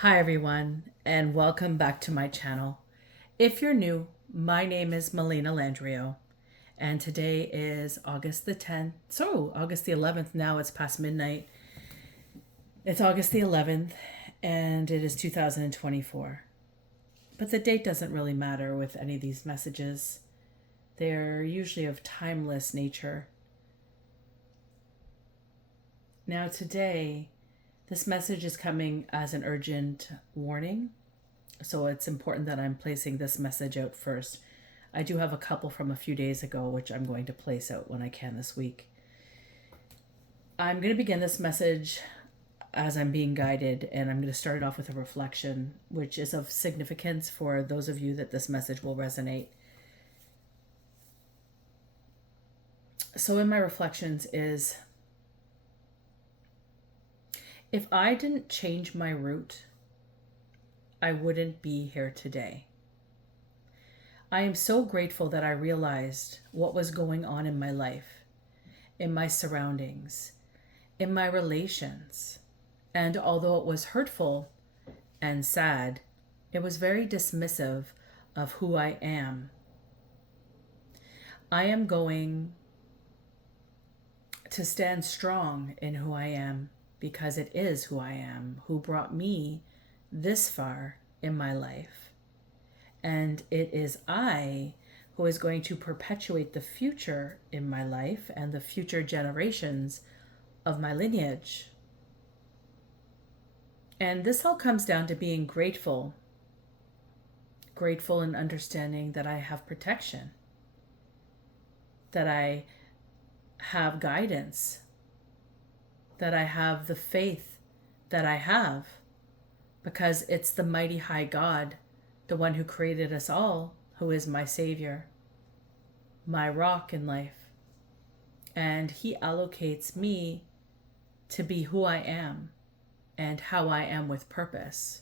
Hi, everyone, and welcome back to my channel. If you're new, my name is Melina Landrio, and today is August the 10th. August the 11th. Now it's past midnight. It's August the 11th, and it is 2024. But the date doesn't really matter with any of these messages, they're usually of timeless nature. Now, today, this message is coming as an urgent warning, so it's important that I'm placing this message out first. I do have a couple from a few days ago, which I'm going to place out when I can this week. I'm going to begin this message as I'm being guided, and I'm going to start it off with a reflection, which is of significance for those of you that this message will resonate. So in my reflections is, if I didn't change my route, I wouldn't be here today. I am so grateful that I realized what was going on in my life, in my surroundings, in my relations. And although it was hurtful and sad, it was very dismissive of who I am. I am going to stand strong in who I am, because it is who I am, who brought me this far in my life. And it is I who is going to perpetuate the future in my life and the future generations of my lineage. And this all comes down to being grateful and understanding that I have protection, that I have guidance, that I have the faith that I have, because it's the mighty high God, the one who created us all, who is my Savior, my rock in life. And He allocates me to be who I am and how I am with purpose.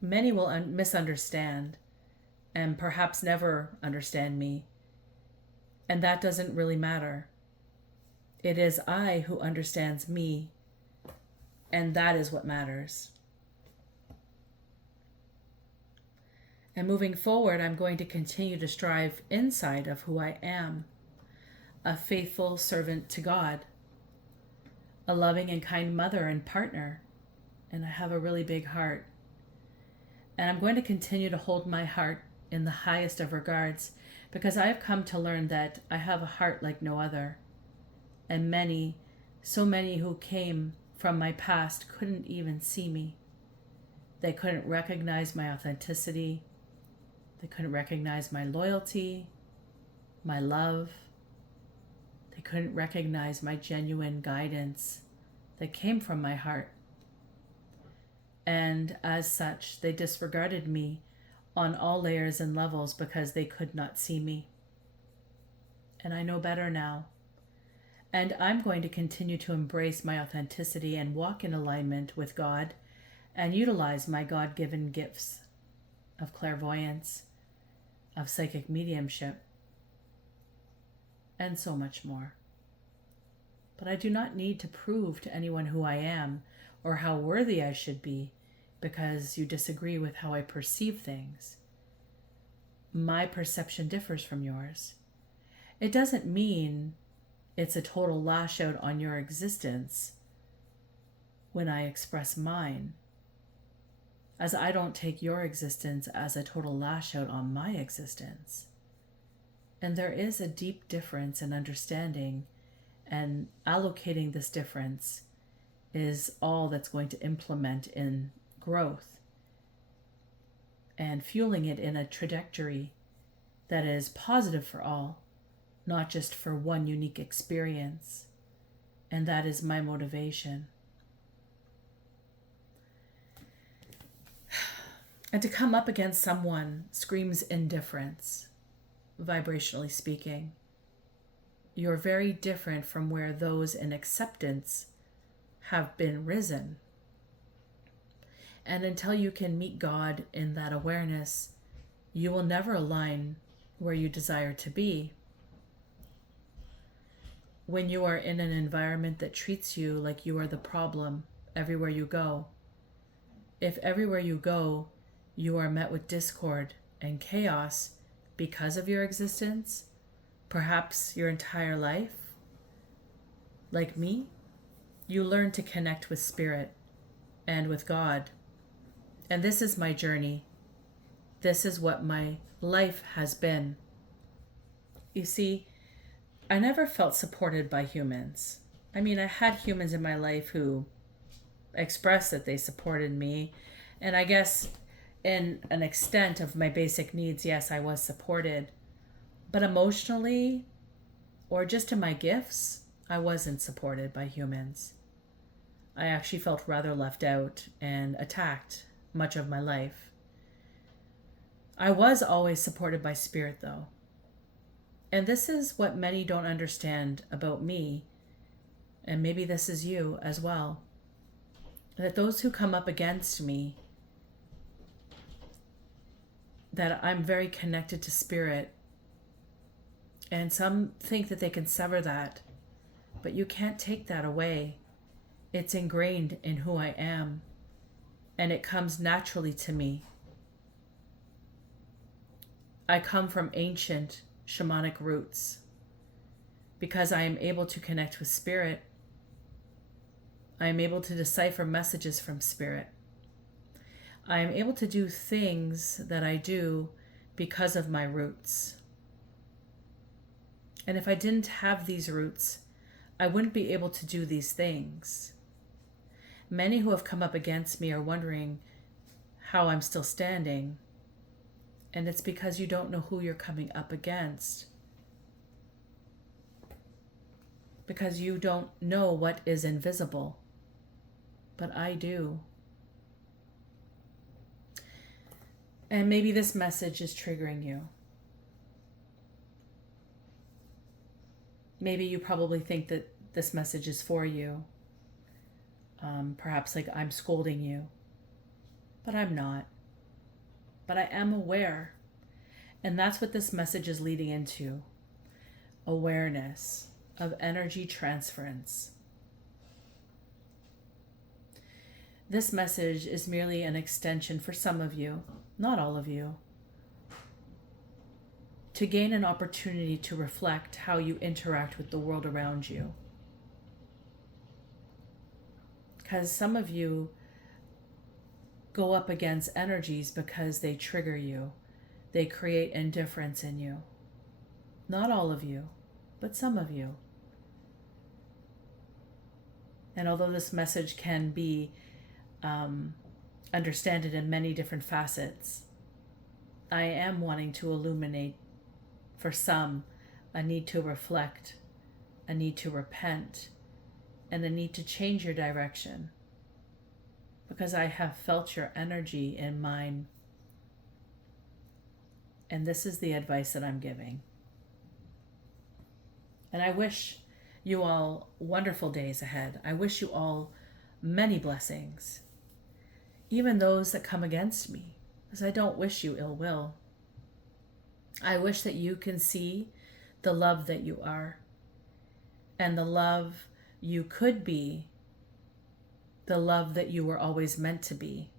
Many will misunderstand and perhaps never understand me, and that doesn't really matter. It is I who understands me, and that is what matters. And moving forward, I'm going to continue to strive inside of who I am, a faithful servant to God, a loving and kind mother and partner, and I have a really big heart. And I'm going to continue to hold my heart in the highest of regards, because I have come to learn that I have a heart like no other. And so many who came from my past couldn't even see me. They couldn't recognize my authenticity. They couldn't recognize my loyalty, my love. They couldn't recognize my genuine guidance that came from my heart. And as such, they disregarded me on all layers and levels because they could not see me. And I know better now. And I'm going to continue to embrace my authenticity and walk in alignment with God and utilize my God-given gifts of clairvoyance, of psychic mediumship, and so much more. But I do not need to prove to anyone who I am or how worthy I should be because you disagree with how I perceive things. My perception differs from yours. It doesn't mean it's a total lash out on your existence when I express mine, as I don't take your existence as a total lash out on my existence. And there is a deep difference in understanding, and allocating this difference is all that's going to implement in growth and fueling it in a trajectory that is positive for all, not just for one unique experience. And that is my motivation. And to come up against someone screams indifference, vibrationally speaking. You're very different from where those in acceptance have been risen. And until you can meet God in that awareness, you will never align where you desire to be. When you are in an environment that treats you like you are the problem everywhere you go, If everywhere you go, you are met with discord and chaos because of your existence, perhaps your entire life, like me, you learn to connect with spirit and with God. And this is my journey. This is what my life has been. You see, I never felt supported by humans. I mean, I had humans in my life who expressed that they supported me. And I guess in an extent of my basic needs, yes, I was supported. But emotionally, or just in my gifts, I wasn't supported by humans. I actually felt rather left out and attacked much of my life. I was always supported by spirit, though. And this is what many don't understand about me, and maybe this is you as well, that those who come up against me, that I'm very connected to spirit, and some think that they can sever that, but you can't take that away. It's ingrained in who I am, and it comes naturally to me. I come from ancient shamanic roots. Because I am able to connect with spirit, I am able to decipher messages from spirit. I am able to do things that I do because of my roots. And if I didn't have these roots, I wouldn't be able to do these things. Many who have come up against me are wondering how I'm still standing. And it's because you don't know who you're coming up against. Because you don't know what is invisible. But I do. And maybe this message is triggering you. Maybe you probably think that this message is for you. Perhaps like I'm scolding you. But I'm not. But I am aware. And that's what this message is leading into. Awareness of energy transference. This message is merely an extension for some of you, not all of you, to gain an opportunity to reflect how you interact with the world around you. Because some of you go up against energies because they trigger you. They create indifference in you. Not all of you, but some of you. And although this message can be understood in many different facets, I am wanting to illuminate for some a need to reflect, a need to repent, and a need to change your direction. Because I have felt your energy in mine. And this is the advice that I'm giving. And I wish you all wonderful days ahead. I wish you all many blessings. Even those that come against me, because I don't wish you ill will. I wish that you can see the love that you are, and the love you could be, the love that you were always meant to be.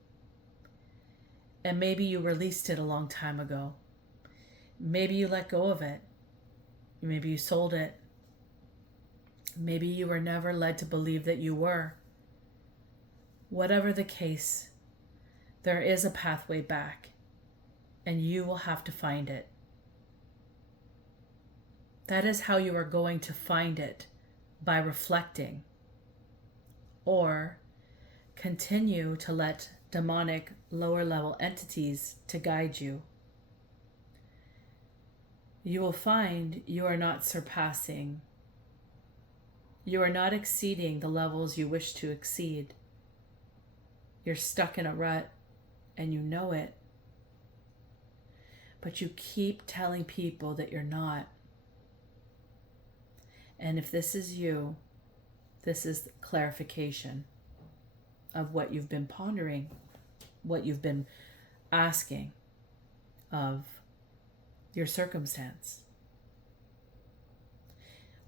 And maybe you released it a long time ago. Maybe you let go of it. Maybe you sold it. Maybe you were never led to believe that you were. Whatever the case, there is a pathway back, and you will have to find it. That is how you are going to find it, by reflecting, or continue to let demonic lower level entities to guide you. You will find you are not surpassing. You are not exceeding the levels you wish to exceed. You're stuck in a rut and you know it. But you keep telling people that you're not. And if this is you, this is clarification of what you've been pondering, what you've been asking of your circumstance.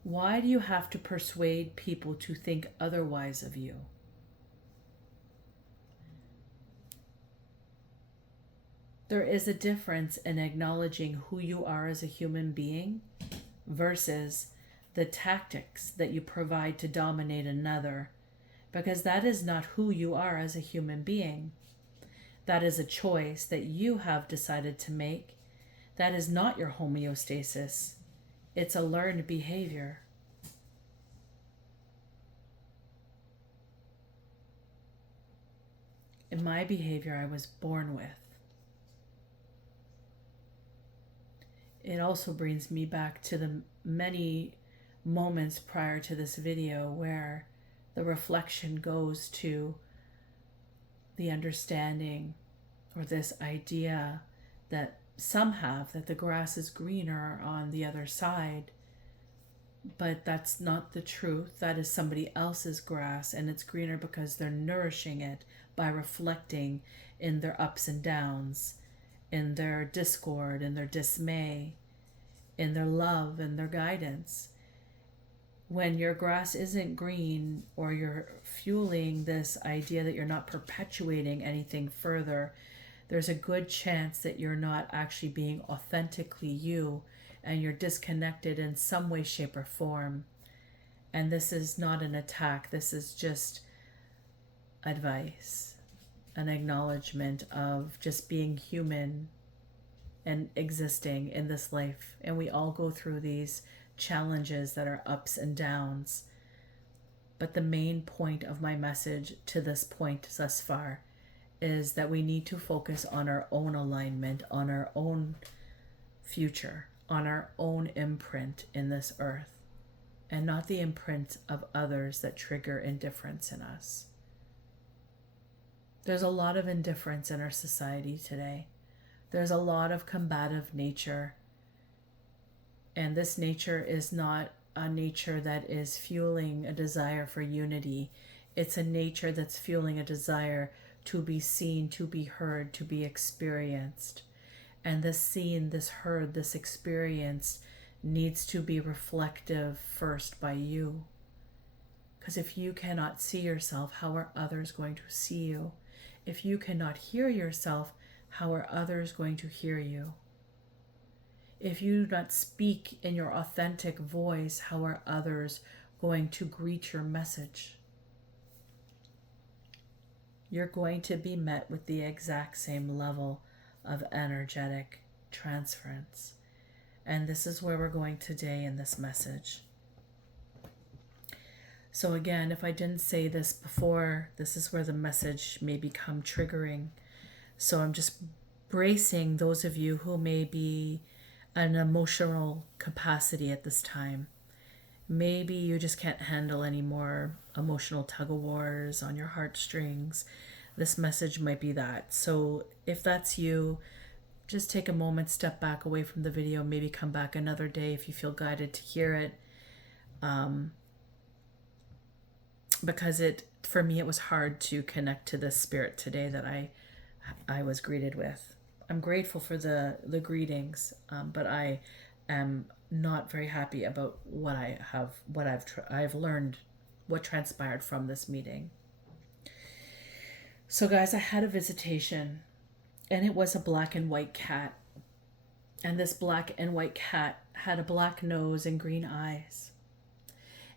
Why do you have to persuade people to think otherwise of you? There is a difference in acknowledging who you are as a human being versus the tactics that you provide to dominate another, because that is not who you are as a human being. That is a choice that you have decided to make. That is not your homeostasis. It's a learned behavior. In my behavior, I was born with. It also brings me back to the many moments prior to this video where the reflection goes to the understanding or this idea that some have, that the grass is greener on the other side. But that's not the truth. That is somebody else's grass, and it's greener because they're nourishing it by reflecting in their ups and downs, in their discord, in their dismay, in their love and their guidance. When your grass isn't green, or you're fueling this idea that you're not perpetuating anything further, there's a good chance that you're not actually being authentically you, and you're disconnected in some way, shape, or form. And this is not an attack. This is just advice, an acknowledgement of just being human and existing in this life. And we all go through these challenges that are ups and downs. But the main point of my message to this point thus far is that we need to focus on our own alignment, on our own future, on our own imprint in this earth, and not the imprint of others that trigger indifference in us. There's a lot of indifference in our society today. There's a lot of combative nature. And this nature is not a nature that is fueling a desire for unity. It's a nature that's fueling a desire to be seen, to be heard, to be experienced. And this seen, this heard, this experienced needs to be reflective first by you. Because if you cannot see yourself, how are others going to see you? If you cannot hear yourself, how are others going to hear you? If you do not speak in your authentic voice, how are others going to greet your message? You're going to be met with the exact same level of energetic transference. And this is where we're going today in this message. So again, if I didn't say this before, this is where the message may become triggering. So I'm just bracing those of you who may be an emotional capacity at this time. Maybe you just can't handle any more emotional tug-of-wars on your heartstrings. This message might be that. So if that's you, just take a moment, step back away from the video, maybe come back another day if you feel guided to hear it. Because for me, it was hard to connect to this spirit today that I was greeted with. I'm grateful for the greetings, but I am not very happy about what I've learned, what transpired from this meeting. So guys, I had a visitation, and it was a black and white cat. And this black and white cat had a black nose and green eyes.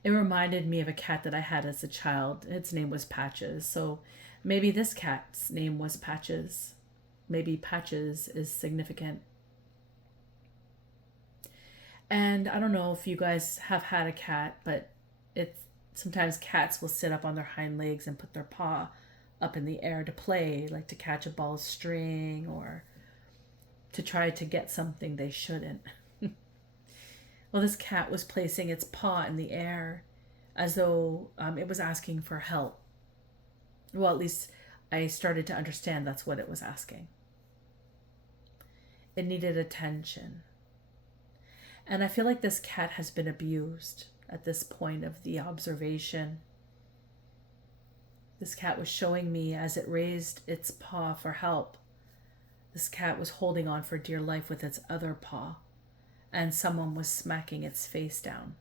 It reminded me of a cat that I had as a child. Its name was Patches. So maybe this cat's name was Patches. Maybe Patches is significant. And I don't know if you guys have had a cat, but sometimes cats will sit up on their hind legs and put their paw up in the air to play, like to catch a ball of string or to try to get something they shouldn't. Well, this cat was placing its paw in the air as though it was asking for help. Well, at least I started to understand that's what it was asking. It needed attention. And I feel like this cat has been abused at this point of the observation. This cat was showing me as it raised its paw for help. This cat was holding on for dear life with its other paw, and someone was smacking its face down.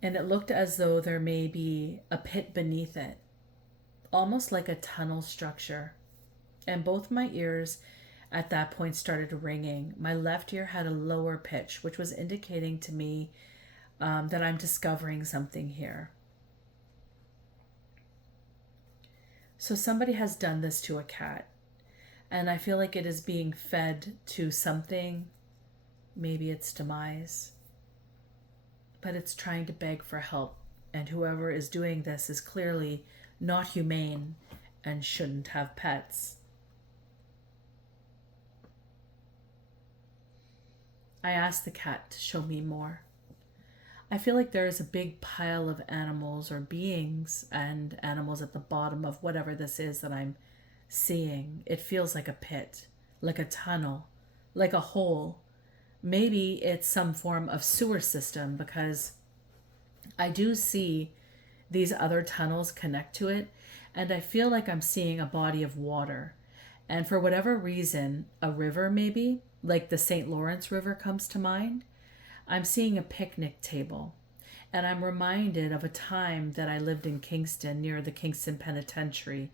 And it looked as though there may be a pit beneath it, almost like a tunnel structure. And both my ears at that point started ringing. My left ear had a lower pitch, which was indicating to me that I'm discovering something here. So somebody has done this to a cat, and I feel like it is being fed to something, maybe its demise, but it's trying to beg for help, and whoever is doing this is clearly not humane and shouldn't have pets. I asked the cat to show me more. I feel like there is a big pile of animals or beings and animals at the bottom of whatever this is that I'm seeing. It feels like a pit, like a tunnel, like a hole. Maybe it's some form of sewer system, because I do see these other tunnels connect to it, and I feel like I'm seeing a body of water. And for whatever reason, a river maybe, like the St. Lawrence River comes to mind. I'm seeing a picnic table, and I'm reminded of a time that I lived in Kingston near the Kingston Penitentiary,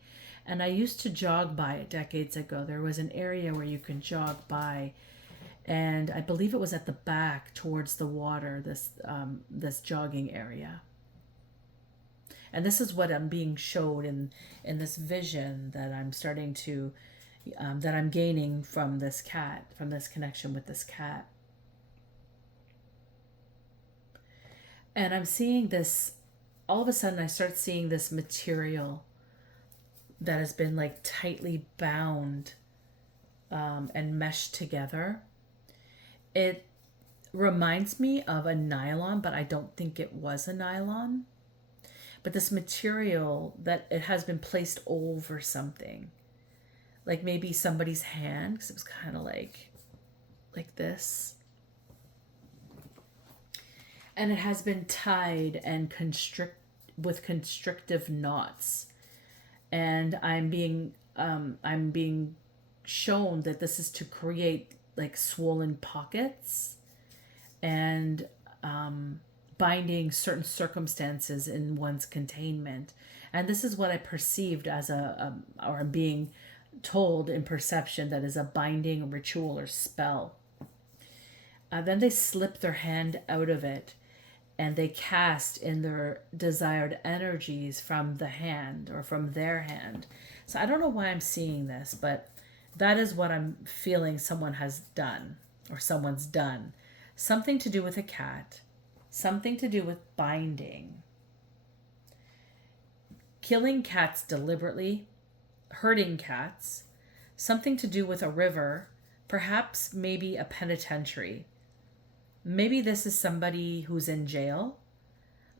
and I used to jog by it decades ago. There was an area where you could jog by, and I believe it was at the back towards the water, this jogging area. And this is what I'm being showed in this vision that I'm starting to, that I'm gaining from this cat, from this connection with this cat. And I'm seeing this, all of a sudden I start seeing this material that has been like tightly bound and meshed together. It reminds me of a nylon, but I don't think it was a nylon. But this material that it has been placed over something, like maybe somebody's hand, because it was kind of like this. And it has been tied and with constrictive knots. And I'm being shown that this is to create like swollen pockets and binding certain circumstances in one's containment. And this is what I perceived as or I'm being told in perception that is a binding ritual or spell. Then they slip their hand out of it, and they cast in their desired energies from the hand or from their hand. So I don't know why I'm seeing this, but that is what I'm feeling someone has done or someone's done. Something to do with a cat, something to do with binding. Killing cats deliberately, hurting cats, something to do with a river, perhaps maybe a penitentiary. Maybe this is somebody who's in jail.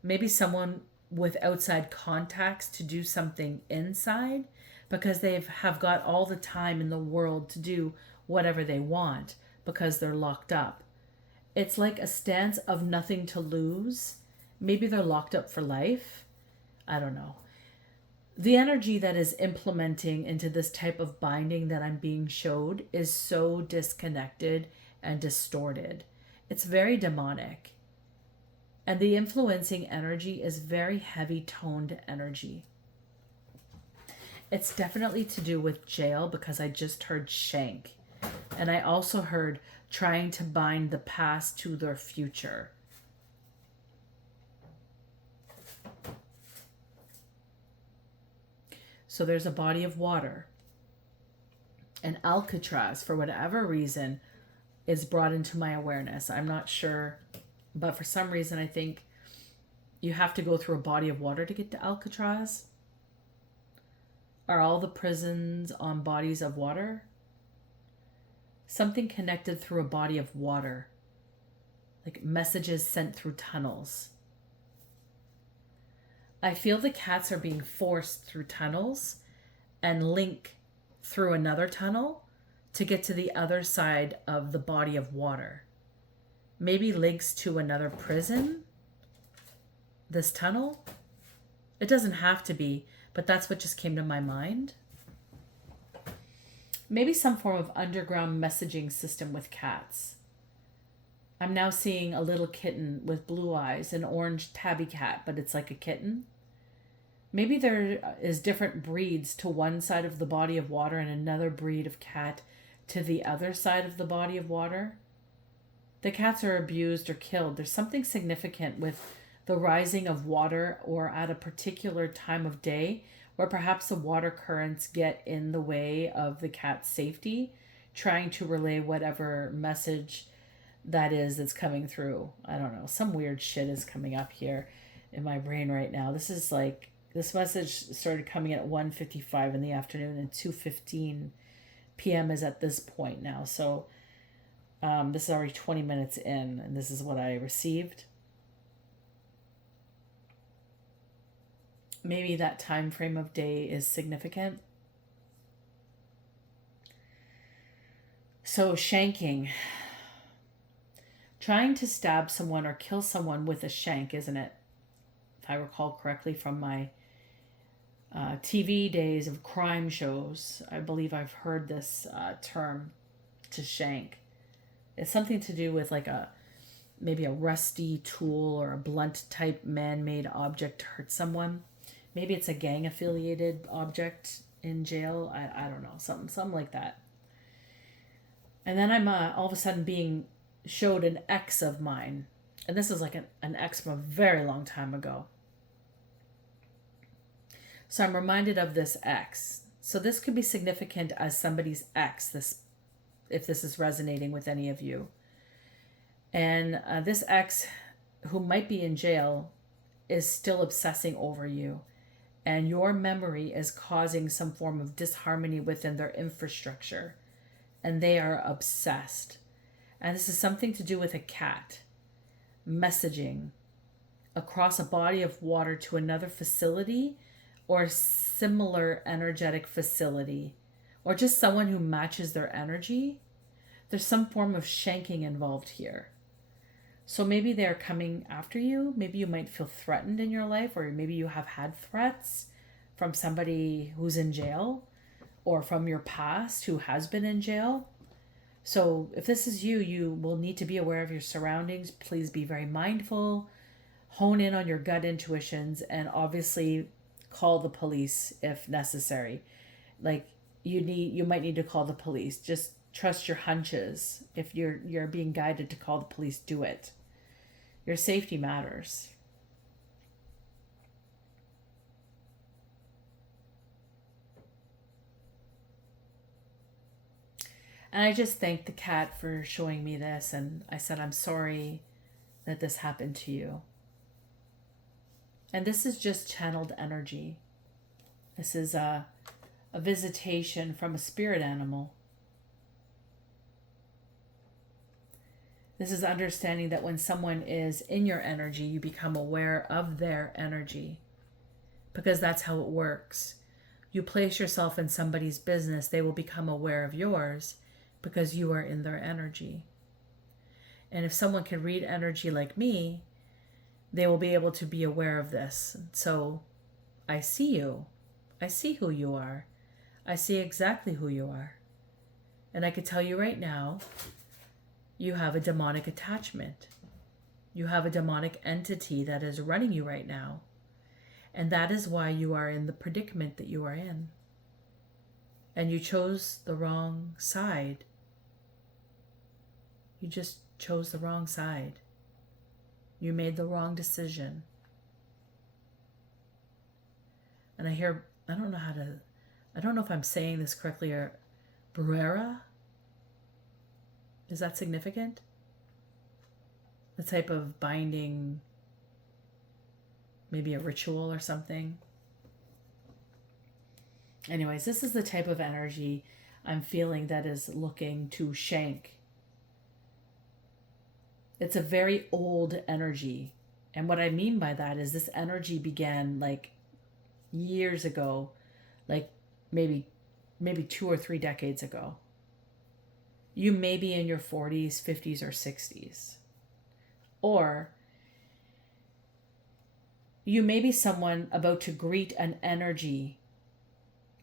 Maybe someone with outside contacts to do something inside, because they have got all the time in the world to do whatever they want because they're locked up. It's like a stance of nothing to lose. Maybe they're locked up for life. I don't know. The energy that is implementing into this type of binding that I'm being showed is so disconnected and distorted. It's very demonic. And the influencing energy is very heavy toned energy. It's definitely to do with jail, because I just heard shank. And I also heard trying to bind the past to their future. So there's a body of water. And Alcatraz, for whatever reason, is brought into my awareness. I'm not sure, but for some reason I think you have to go through a body of water to get to Alcatraz. Are all the prisons on bodies of water? Something connected through a body of water, like messages sent through tunnels. I feel the cats are being forced through tunnels and link through another tunnel to get to the other side of the body of water. Maybe links to another prison? This tunnel? It doesn't have to be, but that's what just came to my mind. Maybe some form of underground messaging system with cats. I'm now seeing a little kitten with blue eyes, an orange tabby cat, but it's like a kitten. Maybe there is different breeds to one side of the body of water and another breed of cat to the other side of the body of water. The cats are abused or killed. There's something significant with the rising of water or at a particular time of day where perhaps the water currents get in the way of the cat's safety, trying to relay whatever message that's coming through. I don't know. Some weird shit is coming up here in my brain right now. This message started coming at 1:55 in the afternoon, and 2:15 p.m. is at this point now. So this is already 20 minutes in, and this is what I received. Maybe that time frame of day is significant. So shanking. Trying to stab someone or kill someone with a shank, isn't it? If I recall correctly from my TV days of crime shows, I believe I've heard this term, to shank. It's something to do with like maybe a rusty tool or a blunt type man-made object to hurt someone. Maybe it's a gang affiliated object in jail. I don't know, something like that. And then I'm all of a sudden being showed an ex of mine, and this is like an ex from a very long time ago. So I'm reminded of this ex. So this could be significant as somebody's ex, if this is resonating with any of you. And this ex, who might be in jail, is still obsessing over you. And your memory is causing some form of disharmony within their infrastructure. And they are obsessed. And this is something to do with a cat messaging across a body of water to another facility or similar energetic facility, or just someone who matches their energy. There's some form of shanking involved here. So maybe they're coming after you. Maybe you might feel threatened in your life, or maybe you have had threats from somebody who's in jail or from your past who has been in jail. So if this is you, you will need to be aware of your surroundings. Please be very mindful, hone in on your gut intuitions, and obviously call the police if necessary. Like you might need to call the police. Just trust your hunches. If you're being guided to call the police, do it. Your safety matters. And I just thanked the cat for showing me this, and I said, I'm sorry that this happened to you. And this is just channeled energy. This is a visitation from a spirit animal. This is understanding that when someone is in your energy, you become aware of their energy, because that's how it works. You place yourself in somebody's business, they will become aware of yours because you are in their energy. And if someone can read energy like me, they will be able to be aware of this. So I see you. I see who you are. I see exactly who you are. And I could tell you right now, you have a demonic attachment. You have a demonic entity that is running you right now. And that is why you are in the predicament that you are in. And you chose the wrong side. You just chose the wrong side. You made the wrong decision. And I don't know if I'm saying this correctly, or Barrera? Is that significant? The type of binding, maybe a ritual or something. Anyways, this is the type of energy I'm feeling that is looking to shank. It's a very old energy. And what I mean by that is this energy began like years ago, like maybe 2 or 3 decades ago. You may be in your 40s, 50s, or 60s. Or you may be someone about to greet an energy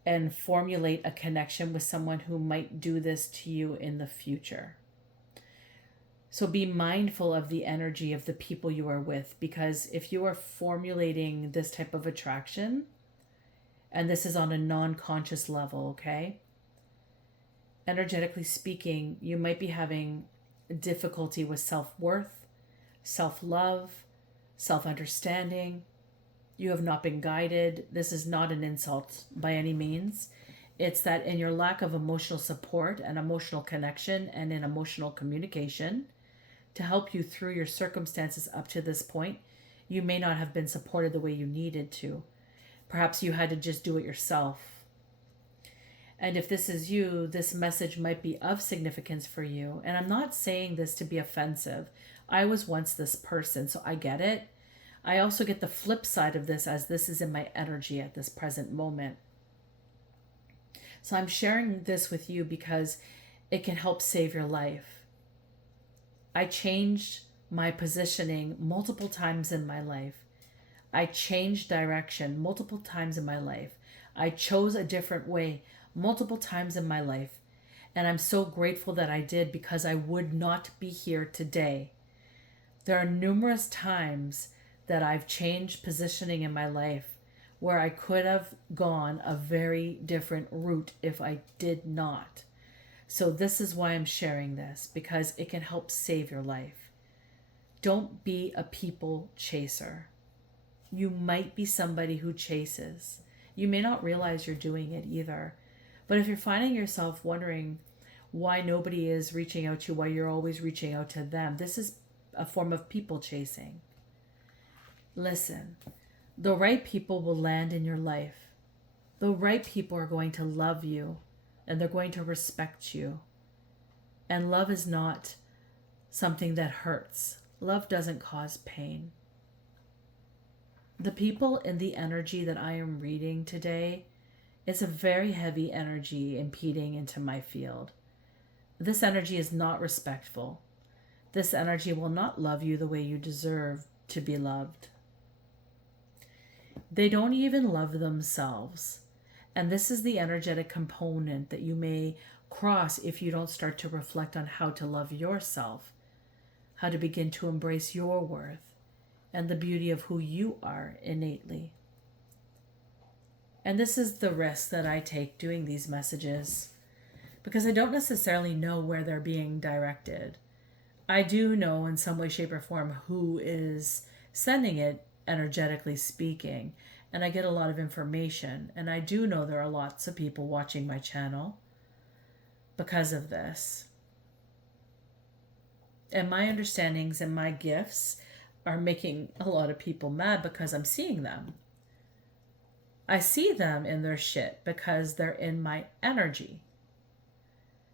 and formulate a connection with someone who might do this to you in the future. So be mindful of the energy of the people you are with, because if you are formulating this type of attraction, And this is on a non-conscious level, okay? Energetically speaking, you might be having difficulty with self-worth, self-love, self-understanding. You have not been guided. This is not an insult by any means. It's that in your lack of emotional support and emotional connection and in emotional communication to help you through your circumstances up to this point, you may not have been supported the way you needed to. Perhaps you had to just do it yourself. And if this is you, this message might be of significance for you. And I'm not saying this to be offensive. I was once this person, so I get it. I also get the flip side of this, as this is in my energy at this present moment. So I'm sharing this with you because it can help save your life. I changed my positioning multiple times in my life. I changed direction multiple times in my life. I chose a different way multiple times in my life. And I'm so grateful that I did, because I would not be here today. There are numerous times that I've changed positioning in my life where I could have gone a very different route if I did not. So this is why I'm sharing this, because it can help save your life. Don't be a people chaser. You might be somebody who chases. You may not realize you're doing it either. But if you're finding yourself wondering why nobody is reaching out to you, why you're always reaching out to them, this is a form of people chasing. Listen, the right people will land in your life. The right people are going to love you, and they're going to respect you. And love is not something that hurts. Love doesn't cause pain. The people in the energy that I am reading today, it's a very heavy energy impeding into my field. This energy is not respectful. This energy will not love you the way you deserve to be loved. They don't even love themselves. And this is the energetic component that you may cross if you don't start to reflect on how to love yourself, how to begin to embrace your worth and the beauty of who you are innately. And this is the risk that I take doing these messages, because I don't necessarily know where they're being directed. I do know in some way, shape, or form who is sending it, energetically speaking, and I get a lot of information, and I do know there are lots of people watching my channel because of this. And my understandings and my gifts are making a lot of people mad because I'm seeing them. I see them in their shit because they're in my energy.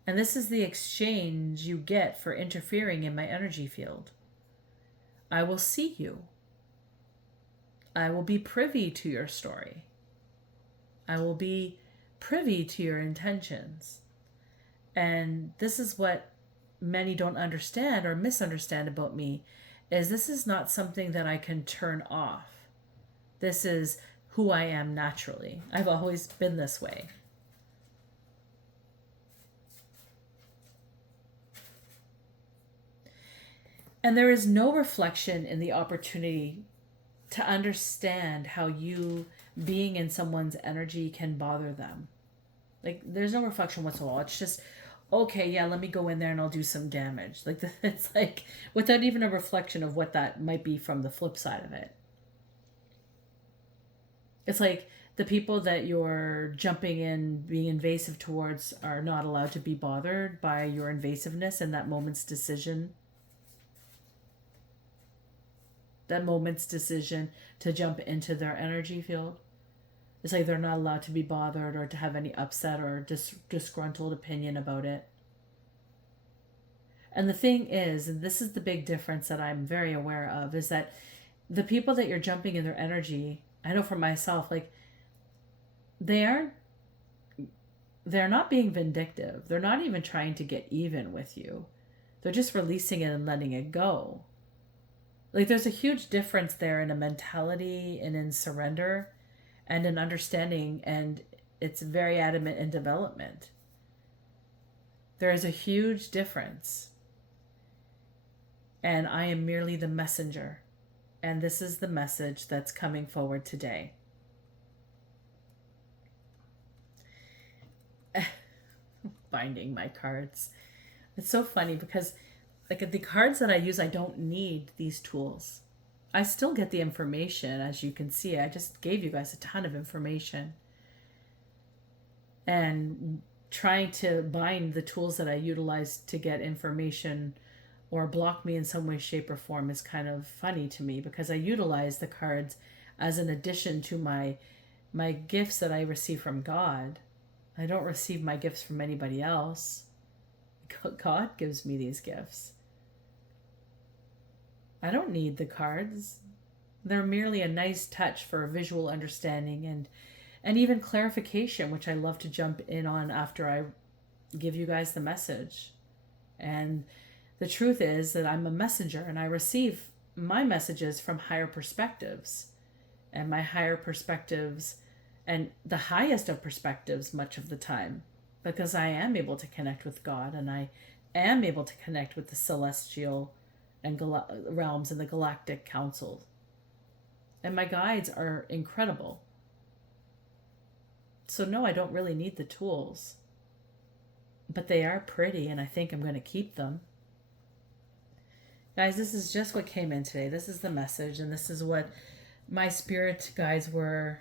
And this is the exchange you get for interfering in my energy field. I will see you. I will be privy to your story. I will be privy to your intentions. And this is what many don't understand or misunderstand about me, is this is not something that I can turn off. This is who I am naturally. I've always been this way. And there is no reflection in the opportunity to understand how you being in someone's energy can bother them. Like, there's no reflection whatsoever. It's just, okay, yeah, let me go in there and I'll do some damage. Like, it's like, without even a reflection of what that might be from the flip side of it. It's like the people that you're jumping in, being invasive towards, are not allowed to be bothered by your invasiveness and that moment's decision. That moment's decision to jump into their energy field. It's like they're not allowed to be bothered or to have any upset or disgruntled opinion about it. And the thing is, and this is the big difference that I'm very aware of, is that the people that you're jumping in their energy, I know for myself, like, they're not being vindictive. They're not even trying to get even with you. They're just releasing it and letting it go. Like, there's a huge difference there in a mentality and in surrender and in understanding, and it's very adamant in development. There is a huge difference. And I am merely the messenger. And this is the message that's coming forward today. finding my cards. It's so funny because like the cards that I use, I don't need these tools. I still get the information, as you can see. I just gave you guys a ton of information. And trying to bind the tools that I utilize to get information or block me in some way, shape, or form is kind of funny to me, because I utilize the cards as an addition to my gifts that I receive from God. I don't receive my gifts from anybody else. God gives me these gifts. I don't need the cards. They're merely a nice touch for visual understanding and even clarification, which I love to jump in on after I give you guys the message. And the truth is that I'm a messenger, and I receive my messages from higher perspectives. And my higher perspectives, and the highest of perspectives much of the time, because I am able to connect with God, and I am able to connect with the celestial and realms and the galactic council. And my guides are incredible. So no, I don't really need the tools. But they are pretty, and I think I'm going to keep them. Guys, this is just what came in today. This is the message, and this is what my spirit guides were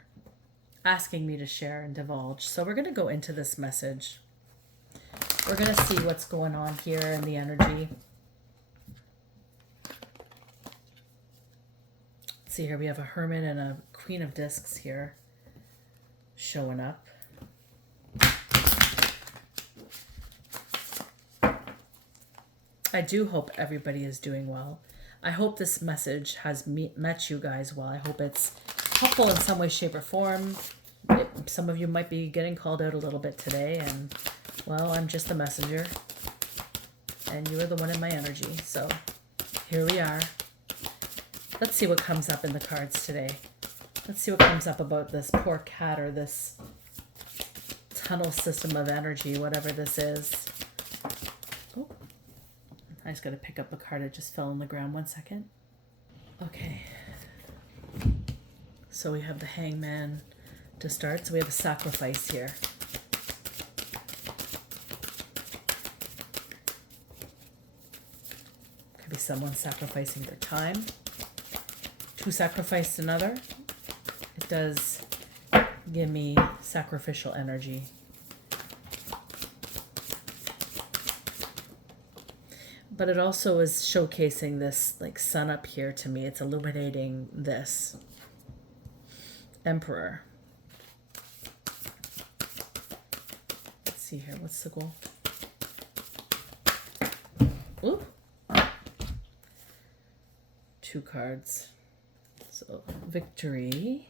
asking me to share and divulge. So we're going to go into this message. We're going to see what's going on here in the energy. Let's see here, we have a Hermit and a Queen of Discs here showing up. I do hope everybody is doing well. I hope this message has met you guys well. I hope it's helpful in some way, shape, or form. Some of you might be getting called out a little bit today, and, well, I'm just the messenger. And you are the one in my energy. So here we are. Let's see what comes up in the cards today. Let's see what comes up about this poor cat, or this tunnel system of energy, whatever this is. Oh, I just got to pick up a card that just fell on the ground. 1 second. Okay. So we have the Hangman to start. So we have a sacrifice here. Could be someone sacrificing their time to sacrifice another. It does give me sacrificial energy. But it also is showcasing this like sun up here to me. It's illuminating this Emperor. Let's see here. What's the goal? Ooh. 2 cards. So victory.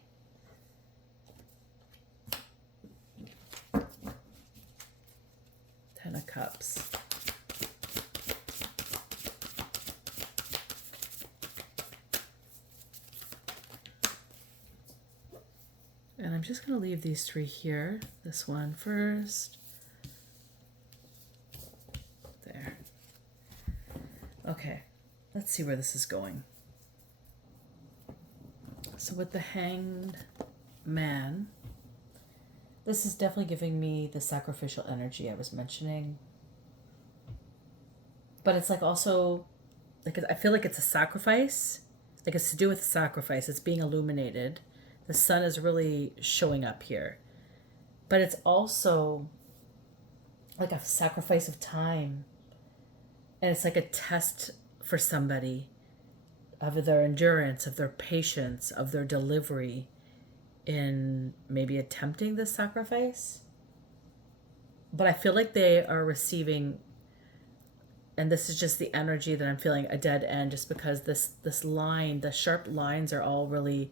Ten of Cups. And I'm just going to leave these 3 here. This one first. There. Okay. Let's see where this is going. So with the Hanged Man, this is definitely giving me the sacrificial energy I was mentioning. But it's like also, like I feel like it's a sacrifice. Like it's to do with sacrifice. It's being illuminated. The sun is really showing up here. But it's also like a sacrifice of time. And it's like a test for somebody of their endurance, of their patience, of their delivery in maybe attempting this sacrifice. But I feel like they are receiving, and this is just the energy that I'm feeling, a dead end, just because this line, the sharp lines are all really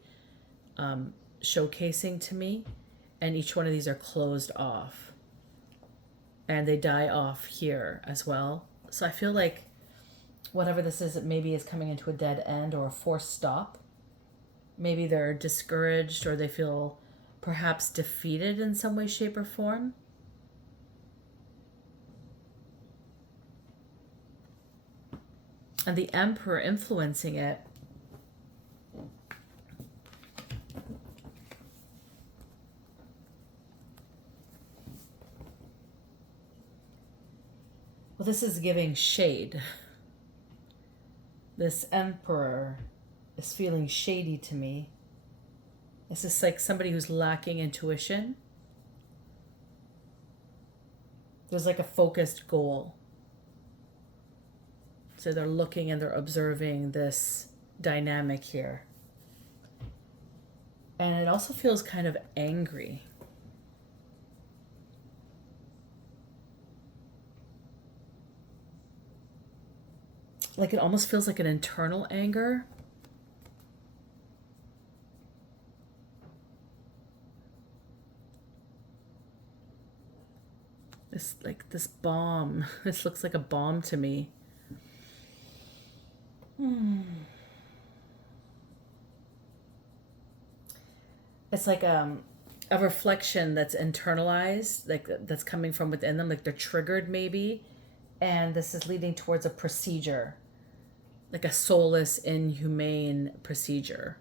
showcasing to me, and each one of these are closed off, and they die off here as well. So I feel like whatever this is, it maybe is coming into a dead end or a forced stop. Maybe they're discouraged, or they feel perhaps defeated in some way, shape, or form. And the Emperor influencing it Well, this is giving shade. This Emperor is feeling shady to me. This is like somebody who's lacking intuition. There's like a focused goal. So they're looking and they're observing this dynamic here. And it also feels kind of angry. Like it almost feels like an internal anger. This like this bomb. This looks like a bomb to me. It's like a reflection that's internalized, like that's coming from within them, like they're triggered maybe, and this is leading towards a procedure, like a soulless, inhumane procedure.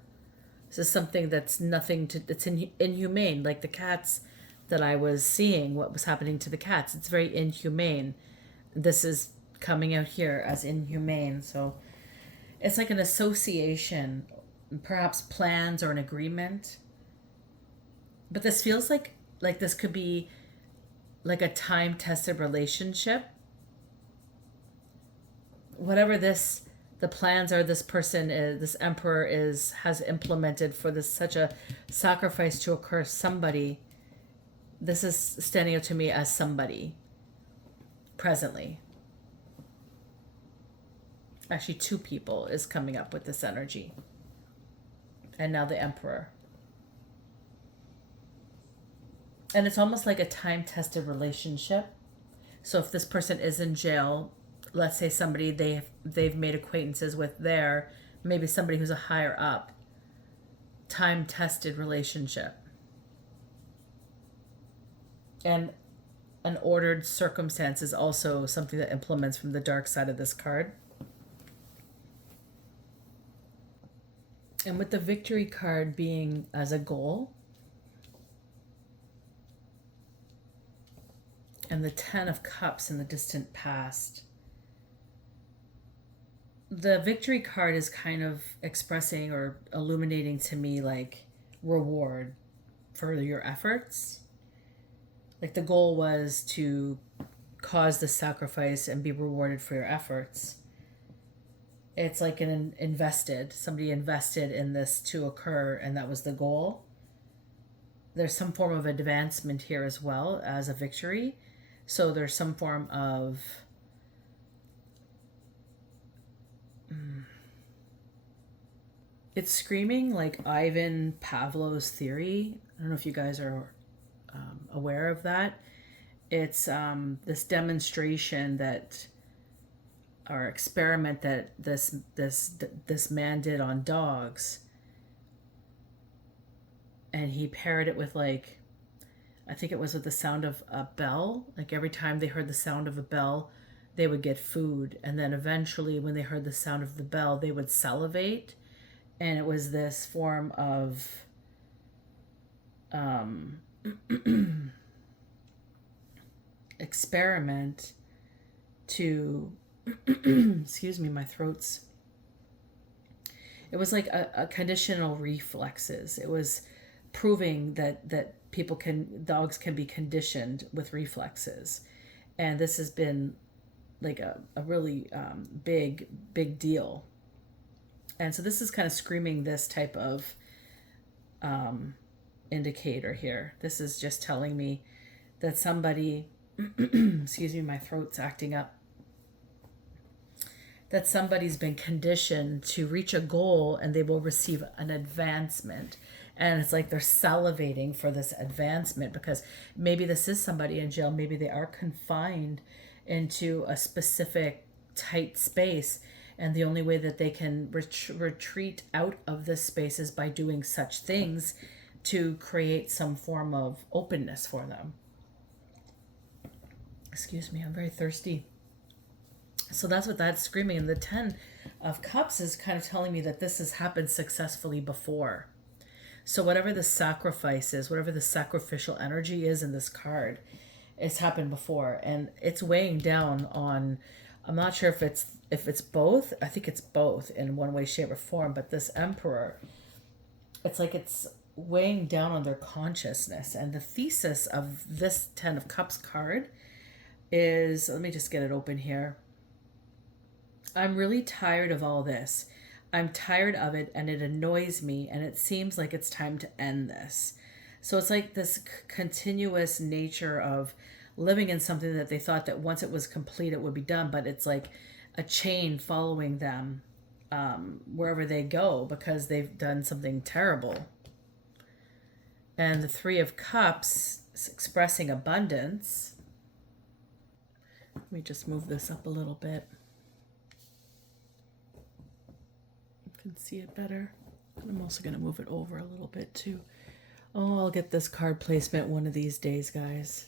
This is something that's nothing to, it's inhumane, like the cats that I was seeing, what was happening to the cats. It's very inhumane. This is coming out here as inhumane. So it's like an association, perhaps plans or an agreement. But this feels like this could be like a time-tested relationship. Whatever the plans are, this person is, this emperor has implemented for this such a sacrifice to occur. Somebody, this is standing out to me as somebody presently. Actually, two people is coming up with this energy. And now the emperor. And it's almost like a time-tested relationship. So if this person is in jail, let's say somebody they've made acquaintances with there, maybe somebody who's a higher up, time-tested relationship. And an ordered circumstance is also something that implements from the dark side of this card. And with the victory card being as a goal, and the 10 of Cups in the distant past, the victory card is kind of expressing or illuminating to me like reward for your efforts. Like the goal was to cause the sacrifice and be rewarded for your efforts. It's like somebody invested in this to occur, and that was the goal. There's some form of advancement here as well as a victory. So there's some form of it's screaming like Ivan Pavlov's theory. I don't know if you guys are aware of that. It's this demonstration that, or experiment that this man did on dogs, and he paired it with like, I think it was with the sound of a bell. Like every time they heard the sound of a bell, they would get food. And then eventually when they heard the sound of the bell, they would salivate. And it was this form of experiment to, excuse me, my throat's, it was like a conditional reflexes. It was proving that dogs can be conditioned with reflexes. And this has been like a really big deal. And so this is kind of screaming this type of indicator here. This is just telling me that somebody, excuse me, my throat's acting up, that somebody's been conditioned to reach a goal and they will receive an advancement. And it's like they're salivating for this advancement because maybe this is somebody in jail. Maybe they are confined into a specific tight space. And the only way that they can retreat out of this space is by doing such things to create some form of openness for them. Excuse me, I'm very thirsty. So that's what that's screaming. And the 10 of Cups is kind of telling me that this has happened successfully before. So whatever the sacrifice is, whatever the sacrificial energy is in this card, It's happened before, and it's weighing down on. I'm not sure if it's both. I think it's both in one way, shape, or form. But this Emperor, it's like it's weighing down on their consciousness. And the thesis of this Ten of Cups card is, let me just get it open here. I'm really tired of all this. I'm tired of it, and it annoys me, and it seems like it's time to end this. So it's like this continuous nature of living in something that they thought that once it was complete, it would be done, but it's like a chain following them wherever they go because they've done something terrible. And the Three of Cups is expressing abundance. Let me just move this up a little bit. You can see it better. I'm also going to move it over a little bit too. Oh, I'll get this card placement one of these days, guys.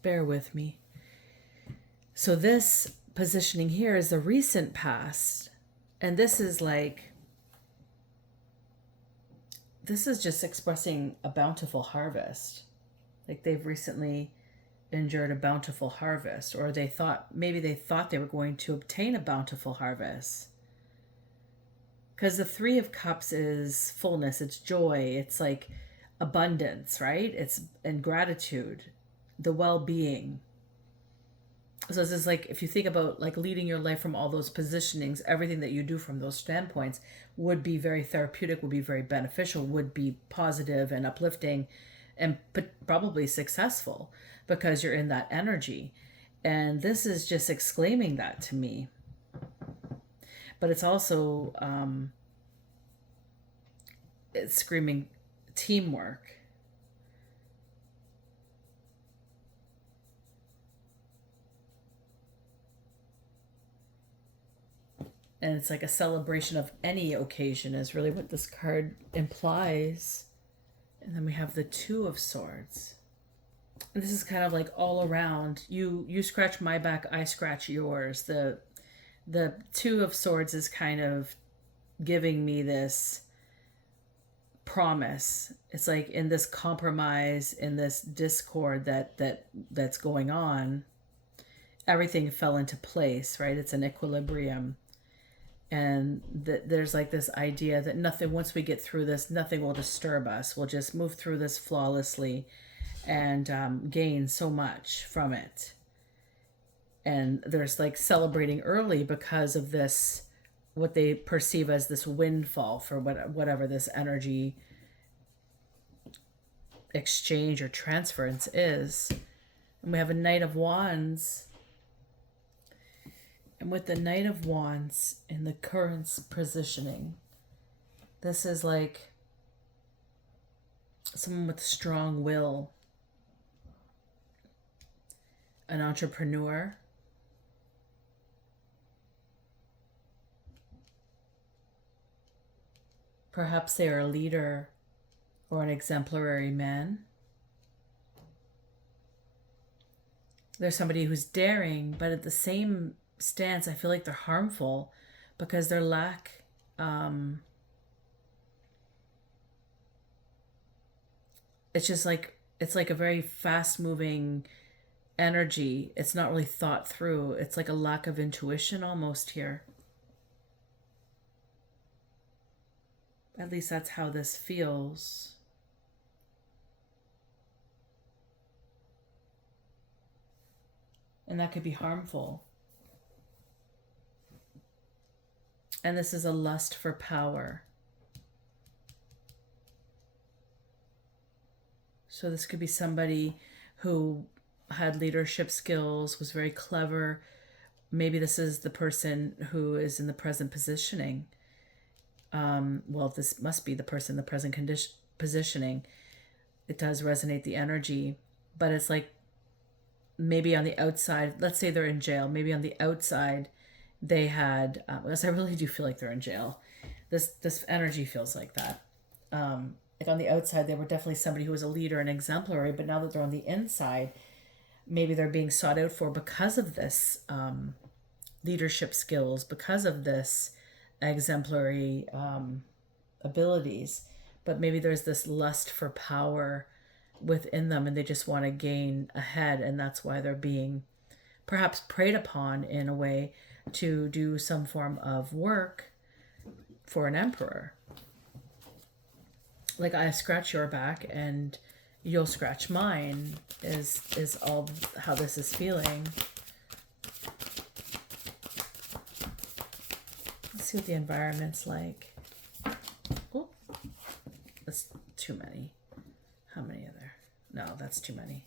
Bear with me. So this positioning here is the recent past. And this is just expressing a bountiful harvest. Like they've recently endured a bountiful harvest, or maybe they thought they were going to obtain a bountiful harvest. Because the Three of Cups is fullness, it's joy, it's like abundance, right? It's and gratitude, the well-being. So this is like, if you think about like leading your life from all those positionings, everything that you do from those standpoints would be very therapeutic, would be very beneficial, would be positive and uplifting and probably successful because you're in that energy. And this is just exclaiming that to me. But it's also, it's screaming teamwork. And it's like a celebration of any occasion is really what this card implies. And then we have the Two of Swords. And this is kind of like all around. You scratch my back, I scratch yours. The Two of Swords is kind of giving me this promise. It's like in this compromise, in this discord that's going on, everything fell into place, right? It's an equilibrium. And there's like this idea that nothing, once we get through this, nothing will disturb us. We'll just move through this flawlessly and gain so much from it. And there's like celebrating early because of this, what they perceive as this windfall for whatever this energy exchange or transference is. And we have a Knight of Wands. And with the Knight of Wands in the current positioning, this is like someone with strong will, an entrepreneur, perhaps they are a leader or an exemplary man. There's somebody who's daring, but at the same stance, I feel like they're harmful because their lack it's just like, it's like a very fast moving energy. It's not really thought through. It's like a lack of intuition almost here. At least that's how this feels. And that could be harmful. And this is a lust for power. So this could be somebody who had leadership skills, was very clever. Maybe this is the person who is in the present positioning. Well, this must be the person in the present positioning. It does resonate the energy, but it's like maybe on the outside, let's say they're in jail, maybe on the outside they had, because I really do feel like they're in jail. This energy feels like that. Like on the outside, they were definitely somebody who was a leader and exemplary, but now that they're on the inside, maybe they're being sought out for because of this leadership skills, because of this exemplary abilities. But maybe there's this lust for power within them and they just want to gain ahead, and that's why they're being perhaps preyed upon in a way to do some form of work for an emperor. Like, I scratch your back and you'll scratch mine is all how this is feeling. Let's see what the environment's like. Oh, that's too many. How many are there? No, that's too many.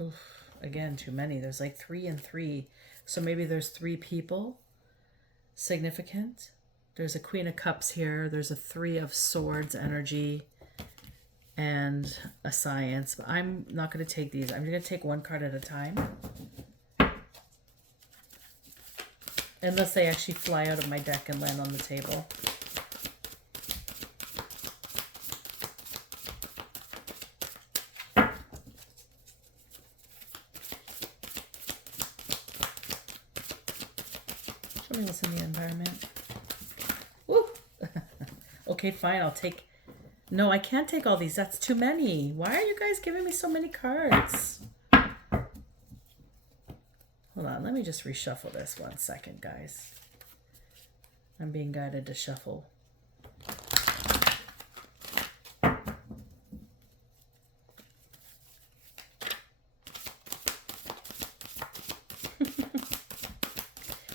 Oof, again, too many. There's like 3 and 3. So maybe there's 3 people. Significant. There's a Queen of Cups here. There's a 3 of Swords energy. And a Science. But I'm not going to take these. I'm going to take one card at a time. Unless they actually fly out of my deck and land on the table. Show me what's in the environment. Woo! Okay, fine. I'll take... No, I can't take all these. That's too many. Why are you guys giving me so many cards? Hold on. Let me just reshuffle this 1 second, guys. I'm being guided to shuffle.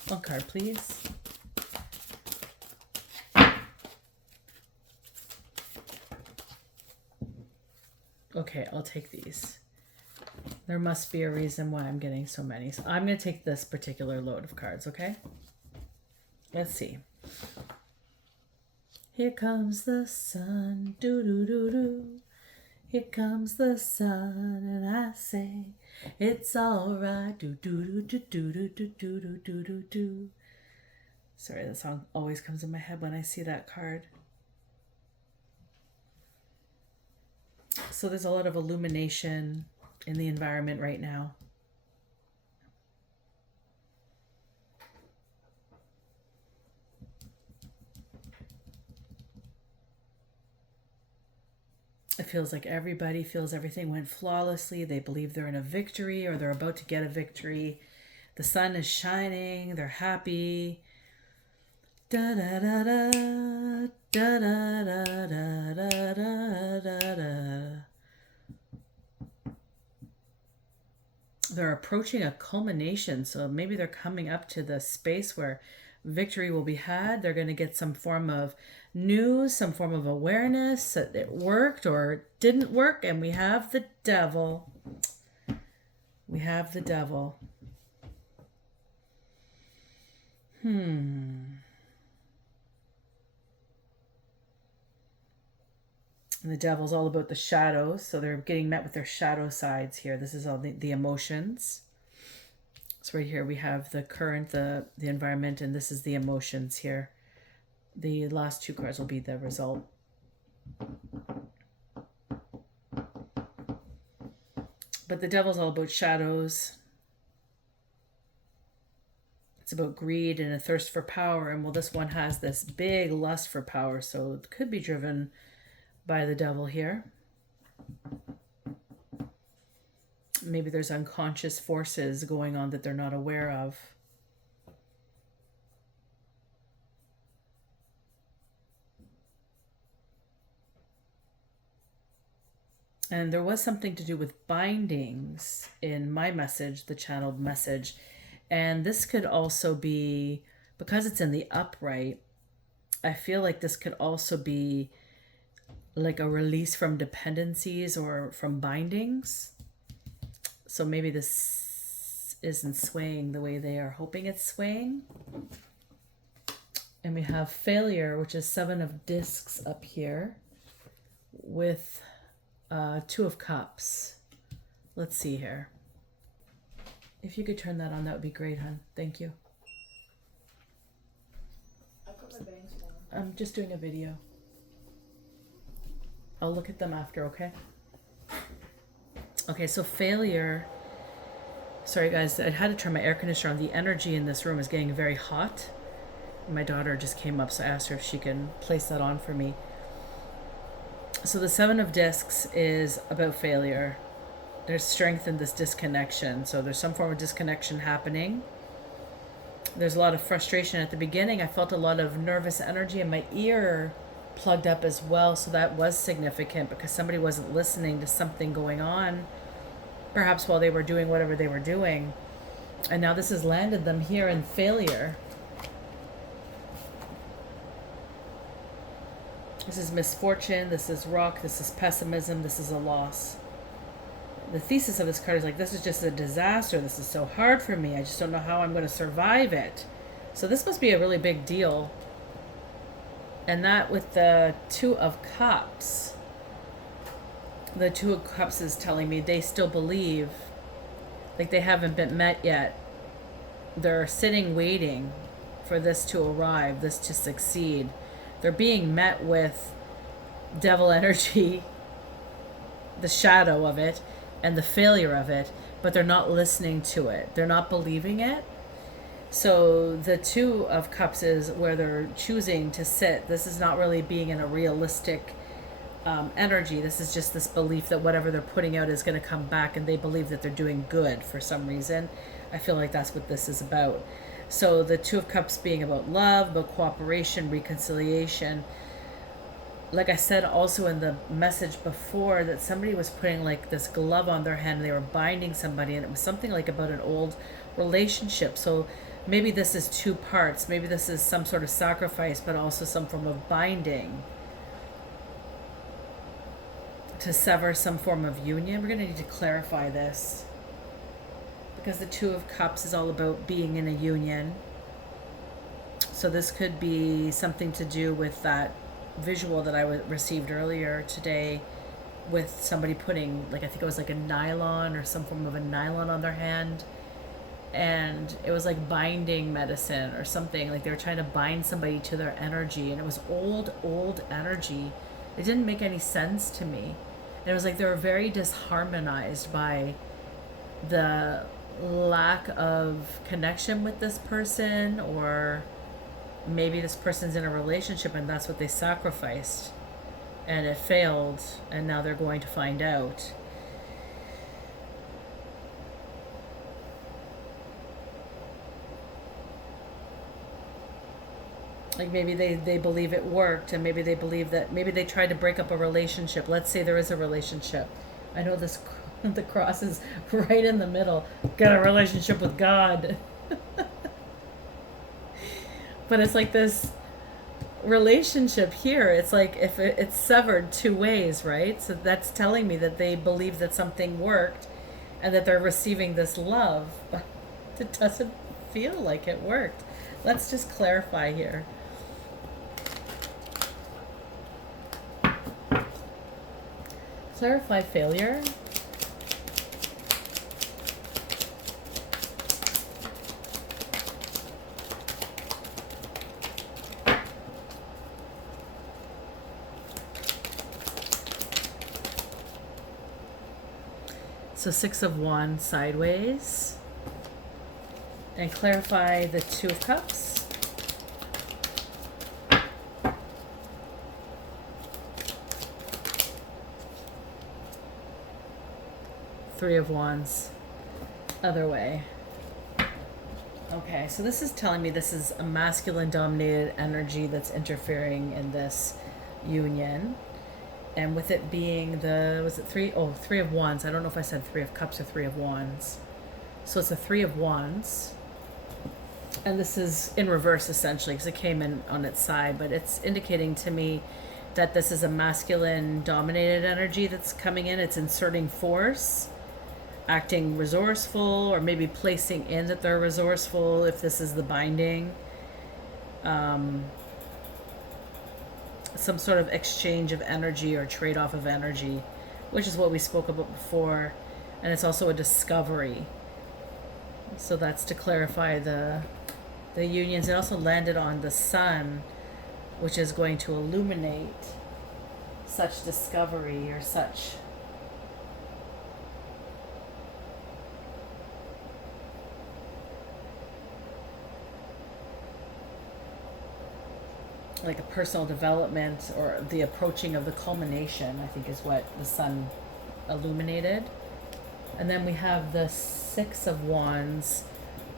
One card, please. Okay, I'll take these. There must be a reason why I'm getting so many. So I'm going to take this particular load of cards, okay? Let's see. Here comes the sun, doo-doo-doo-doo. Here comes the sun, and I say, it's all right, do-doo-doo-doo-doo-doo-doo-doo-doo-doo. Sorry, that song always comes in my head when I see that card. So there's a lot of illumination in the environment right now. It feels like everybody feels everything went flawlessly. They believe they're in a victory or they're about to get a victory. The sun is shining. They're happy. Da da da da da da da da da da da. They're approaching a culmination, so maybe they're coming up to the space where victory will be had. They're going to get some form of news, some form of awareness that it worked or it didn't work, and we have the devil. We have the devil. And the devil's all about the shadows, so they're getting met with their shadow sides here. This is all the emotions. So right here we have the current, the environment, and this is the emotions here. The last 2 cards will be the result. But the devil's all about shadows. It's about greed and a thirst for power. And well, this one has this big lust for power, so it could be driven by the devil here. Maybe there's unconscious forces going on that they're not aware of. And there was something to do with bindings in my message, the channeled message. And this could also be, because it's in the upright, I feel like this could also be like a release from dependencies or from bindings. So maybe this isn't swaying the way they are hoping it's swaying. And we have failure, which is 7 of discs up here with 2 of cups. Let's see here. If you could turn that on, that would be great, hon. Thank you. I put my bangs down. I'm just doing a video. I'll look at them after, okay? Okay, so failure. Sorry, guys, I had to turn my air conditioner on. The energy in this room is getting very hot. My daughter just came up, so I asked her if she can place that on for me. So the Seven of Discs is about failure. There's strength in this disconnection. So there's some form of disconnection happening. There's a lot of frustration at the beginning. I felt a lot of nervous energy in my ear plugged up as well. So that was significant because somebody wasn't listening to something going on, perhaps while they were doing whatever they were doing. And now this has landed them here in failure. This is misfortune, this is rock, this is pessimism, this is a loss. The thesis of this card is like, this is just a disaster, this is so hard for me, I just don't know how I'm going to survive it. So this must be a really big deal. And that with the Two of Cups. The Two of Cups is telling me they still believe, like they haven't been met yet. They're sitting waiting for this to arrive, this to succeed. They're being met with devil energy, the shadow of it, and the failure of it, but they're not listening to it. They're not believing it. So the Two of Cups is where they're choosing to sit. This is not really being in a realistic energy. This is just this belief that whatever they're putting out is going to come back, and they believe that they're doing good for some reason. I feel like that's what this is about. So the Two of Cups being about love, about cooperation, reconciliation. Like I said also in the message before, that somebody was putting like this glove on their hand and they were binding somebody, and it was something like about an old relationship. So maybe this is two parts. Maybe this is some sort of sacrifice, but also some form of binding to sever some form of union. We're going to need to clarify this, because the Two of Cups is all about being in a union. So this could be something to do with that visual that I received earlier today, with somebody putting, like, I think it was like a nylon or some form of a nylon on their hand, and it was like binding medicine or something. Like they were trying to bind somebody to their energy, and it was old energy. It didn't make any sense to me. And it was like they were very disharmonized by the lack of connection with this person, or maybe this person's in a relationship and that's what they sacrificed and it failed, and now they're going to find out. Like maybe they believe it worked, and maybe they believe that maybe they tried to break up a relationship. Let's say there is a relationship. I know this the cross is right in the middle. Got a relationship with God. But it's like this relationship here. It's like if it's severed two ways, right? So that's telling me that they believe that something worked and that they're receiving this love, but it doesn't feel like it worked. Let's just clarify here. Clarify failure. So Six of Wands sideways. And clarify the Two of Cups. Three of Wands, other way. Okay, so this is telling me this is a masculine dominated energy that's interfering in this union. And with it being the, was it three? Oh, Three of Wands. I don't know if I said Three of Cups or Three of Wands. So it's a Three of Wands. And this is in reverse essentially, because it came in on its side, but it's indicating to me that this is a masculine dominated energy that's coming in. It's inserting force, acting resourceful, or maybe placing in that they're resourceful if this is the binding. Some sort of exchange of energy or trade-off of energy, which is what we spoke about before. And it's also a discovery. So that's to clarify the unions. It also landed on the sun, which is going to illuminate such discovery or such like a personal development or the approaching of the culmination, I think is what the sun illuminated. And then we have the Six of Wands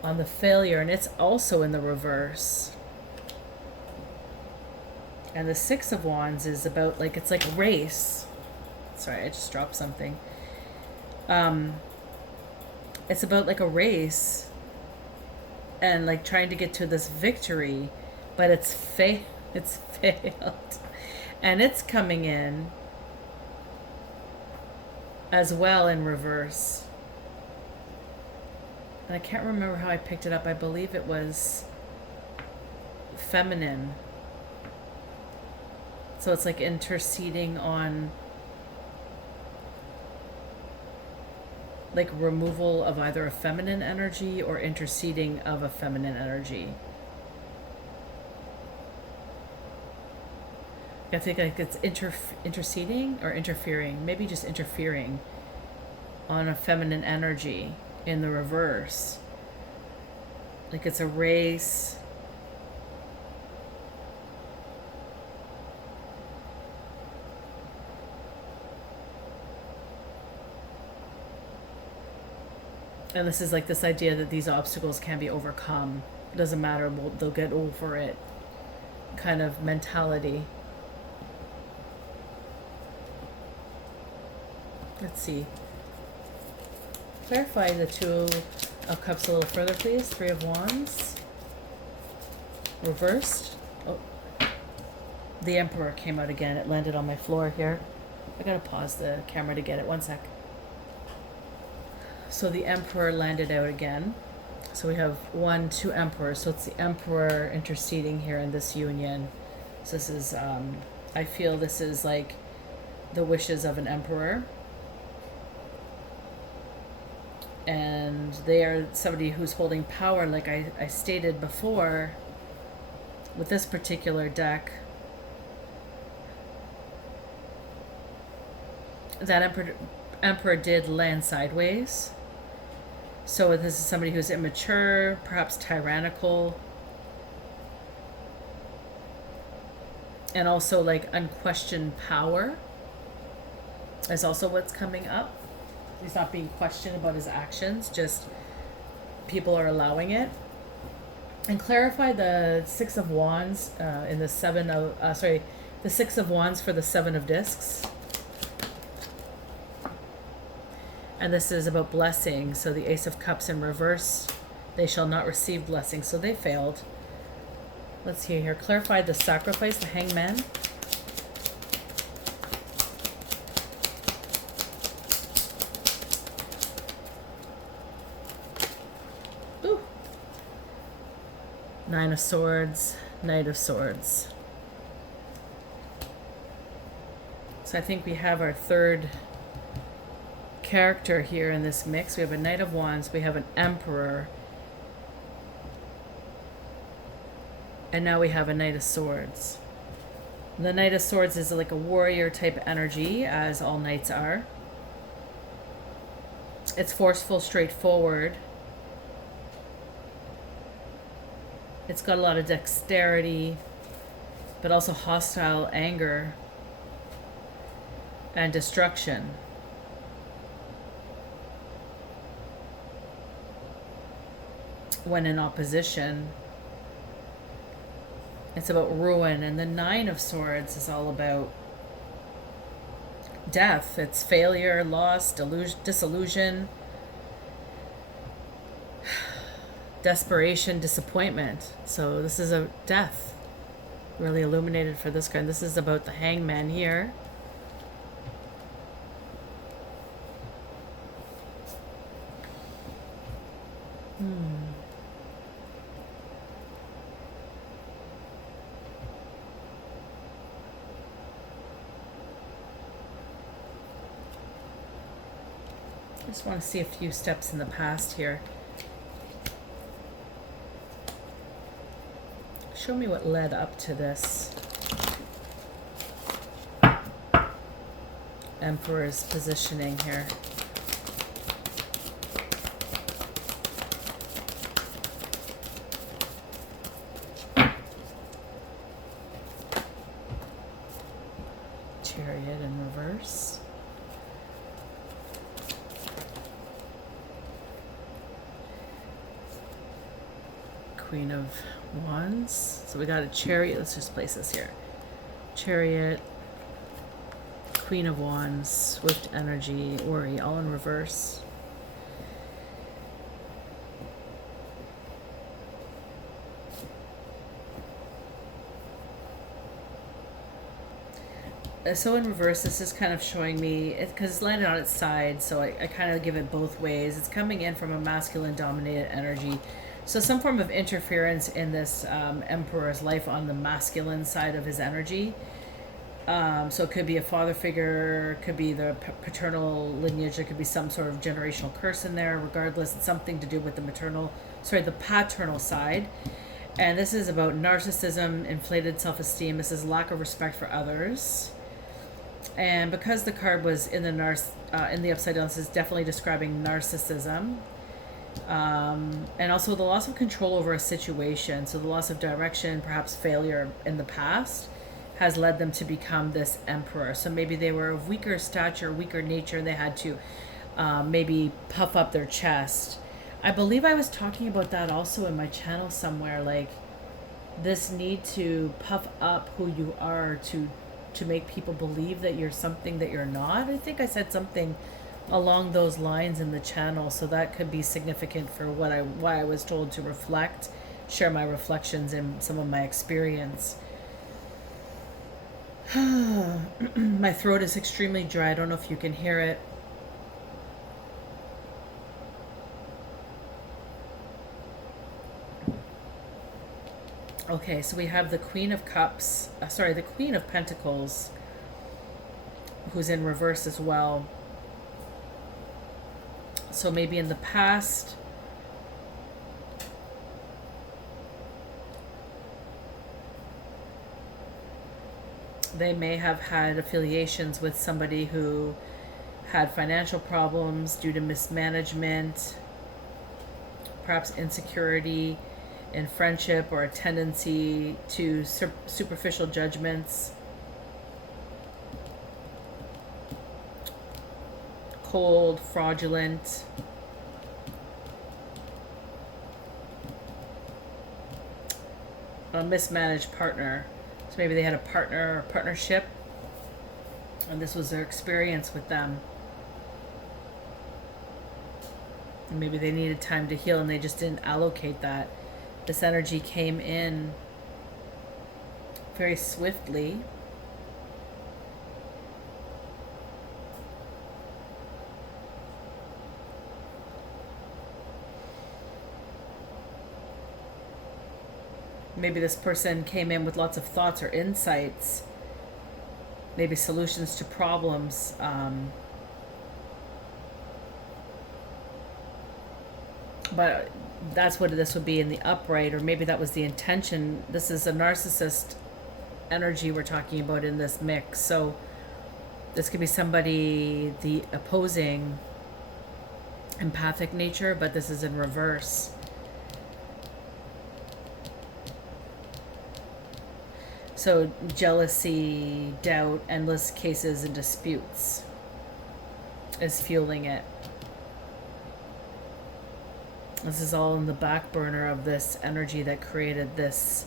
on the failure, and it's also in the reverse. And the Six of Wands is about, like, it's like a race. Sorry, I just dropped something. It's about like a race and like trying to get to this victory, but it's failed. And it's coming in as well in reverse. And I can't remember how I picked it up. I believe it was feminine. So it's like interceding on like removal of either a feminine energy or interceding of a feminine energy. I think like it's interceding or interfering, maybe just interfering on a feminine energy in the reverse. Like it's a race. And this is like this idea that these obstacles can be overcome. It doesn't matter, they'll get over it kind of mentality. Let's see. Clarify the Two of Cups a little further, please. Three of Wands. Reversed. Oh. The Emperor came out again. It landed on my floor here. I gotta pause the camera to get it. One sec. So the Emperor landed out again. So we have 1, 2 Emperors. So it's the Emperor interceding here in this union. So this is, I feel this is like the wishes of an Emperor. And they are somebody who's holding power, like I stated before with this particular deck. That Emperor did land sideways. So this is somebody who's immature, perhaps tyrannical, and also like unquestioned power is also what's coming up. He's not being questioned about his actions, just people are allowing it. And clarify the Six of Wands in the the Six of Wands for the Seven of Discs. And this is about blessing. So the Ace of Cups in reverse, they shall not receive blessing. So they failed. Let's see here. Clarify the Sacrifice, the Hangman. Ooh. Nine of Swords, Knight of Swords. So I think we have our third character here in this mix. We have a Knight of Wands, we have an Emperor, and now we have a Knight of Swords. The Knight of Swords is like a warrior type energy, as all knights are. It's forceful, straightforward. It's got a lot of dexterity, but also hostile anger and destruction. When in opposition, it's about ruin. And the Nine of Swords is all about death. It's failure, loss, disillusion, desperation, disappointment. So this is a death really illuminated for this card. This is about the Hangman here. I just want to see a few steps in the past here. Show me what led up to this Emperor's positioning here. reverse. Queen of Wands. So we got a Chariot. Let's just place this here. Chariot, Queen of Wands, Swift Energy, Worry, all in reverse. So in reverse, this is kind of showing me, because it's landed on its side, so I kind of give it both ways. It's coming in from a masculine dominated energy. So some form of interference in this emperor's life on the masculine side of his energy. So it could be a father figure, could be the paternal lineage, there could be some sort of generational curse in there. Regardless, it's something to do with the paternal side. And this is about narcissism, inflated self-esteem. This is lack of respect for others. And because the card was in the upside down, this is definitely describing narcissism. And also the loss of control over a situation. So the loss of direction, perhaps failure in the past, has led them to become this emperor. So maybe they were of weaker stature, weaker nature, and they had to maybe puff up their chest. I believe I was talking about that also in my channel somewhere, like this need to puff up who you are to make people believe that you're something that you're not. I think I said something along those lines in the channel, so that could be significant for why I was told to reflect, share my reflections and some of my experience. My throat is extremely dry. I don't know if you can hear it. Okay, so we have the Queen of Cups, the Queen of Pentacles, who's in reverse as well. So maybe in the past, they may have had affiliations with somebody who had financial problems due to mismanagement, perhaps insecurity in friendship, or a tendency to superficial judgments, cold, fraudulent, a mismanaged partner. So maybe they had a partner or partnership, and this was their experience with them. And maybe they needed time to heal and they just didn't allocate that. This energy came in very swiftly. Maybe this person came in with lots of thoughts or insights, maybe solutions to problems. But that's what this would be in the upright, or maybe that was the intention. This is a narcissist energy we're talking about in this mix. So this could be somebody, the opposing empathic nature, but this is in reverse. So jealousy, doubt, endless cases and disputes is fueling it. This is all in the back burner of this energy that created this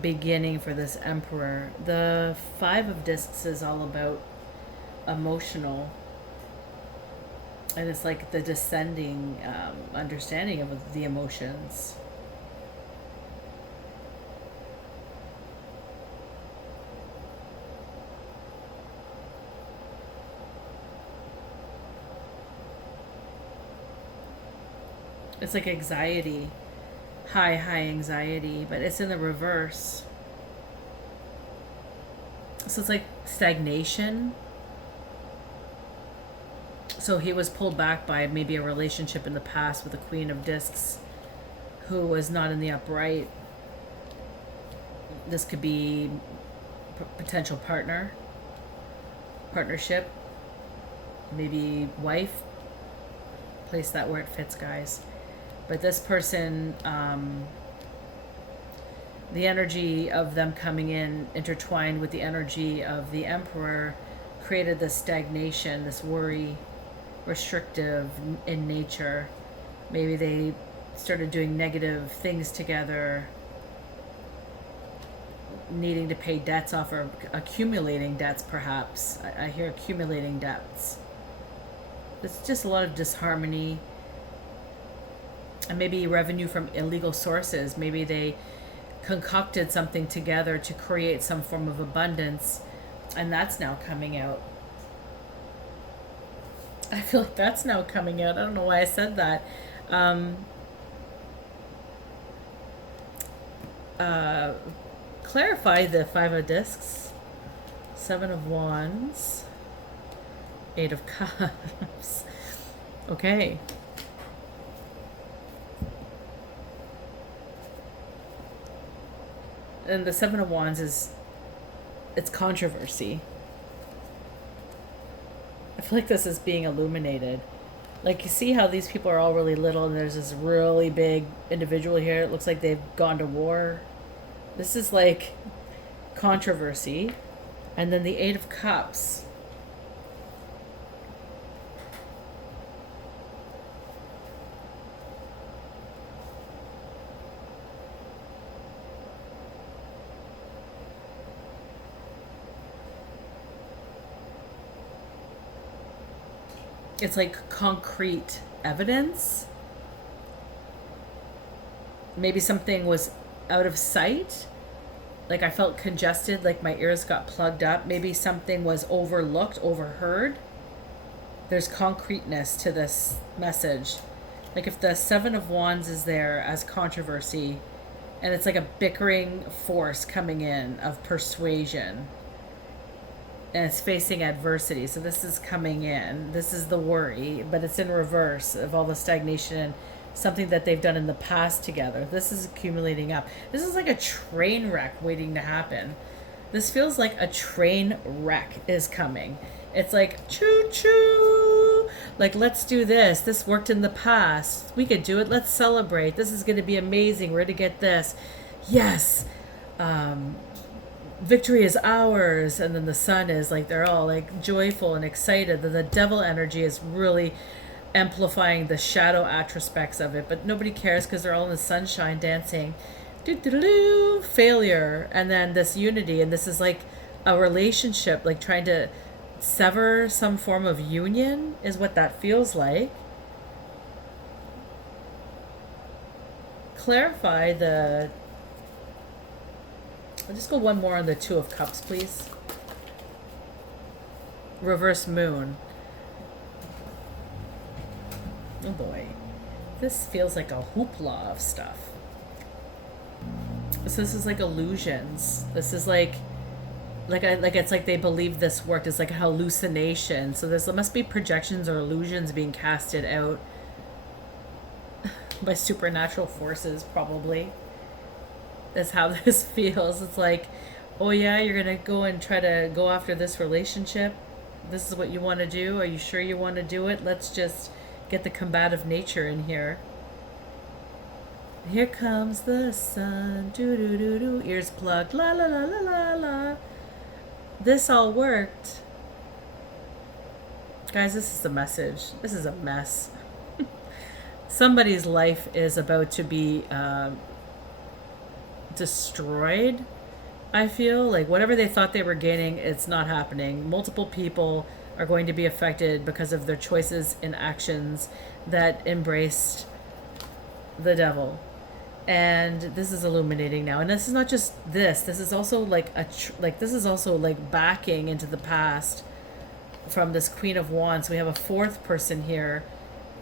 beginning for this emperor. The Five of Discs is all about emotional, and it's like the descending understanding of the emotions. It's like anxiety, high anxiety, but it's in the reverse. So it's like stagnation. So he was pulled back by maybe a relationship in the past with the Queen of Discs who was not in the upright. This could be potential partnership, maybe wife. Place that where it fits, guys. But this person, the energy of them coming in intertwined with the energy of the emperor created this stagnation, this worry, restrictive in nature. Maybe they started doing negative things together, needing to pay debts off, or accumulating debts perhaps. I hear accumulating debts. It's just a lot of disharmony. And maybe revenue from illegal sources. Maybe they concocted something together to create some form of abundance, and that's now coming out. I feel like that's now coming out. I don't know why I said that. Clarify the 5 of discs, 7 of wands, 8 of cups. Okay. And the 7 of wands it's controversy. I feel like this is being illuminated. Like, you see how these people are all really little, and there's this really big individual here. It looks like they've gone to war. This is like controversy. And then the 8 of cups. It's like concrete evidence. Maybe something was out of sight. Like, I felt congested, like my ears got plugged up. Maybe something was overlooked, overheard. There's concreteness to this message. Like, if the 7 of wands is there as controversy, and it's like a bickering force coming in of persuasion, and it's facing adversity. So this is coming in. This is the worry, but it's in reverse of all the stagnation and something that they've done in the past together. This is accumulating up. This is like a train wreck waiting to happen. This feels like a train wreck is coming. It's like, choo choo. Like, let's do this. This worked in the past. We could do it. Let's celebrate. This is going to be amazing. We're going to get this. Yes. Victory is ours. And then the sun is like, they're all like joyful and excited. Then the devil energy is really amplifying the shadow aspects of it, but nobody cares because they're all in the sunshine dancing. Do failure, and then this unity, and this is like a relationship, like trying to sever some form of union is what that feels like. Clarify the. I'll just go one more on the 2 of cups, please. Reverse moon. Oh boy, this feels like a hoopla of stuff. So this is like illusions. This is like it's like they believe this worked. It's like a hallucination. So there must be projections or illusions being casted out by supernatural forces, probably. That's how this feels. It's like, oh yeah, you're gonna go and try to go after this relationship. This is what you want to do. Are you sure you want to do it? Let's just get the combative nature in here. Here comes the sun. Do do do do. Ears plugged. La la la la la la. This all worked. Guys, this is the message. This is a mess. Somebody's life is about to be destroyed. I feel like whatever they thought they were gaining, it's not happening. Multiple people are going to be affected because of their choices and actions that embraced the devil. And this is illuminating now. And this is not just this. This is also like this is also like backing into the past from this Queen of Wands. We have a 4th person here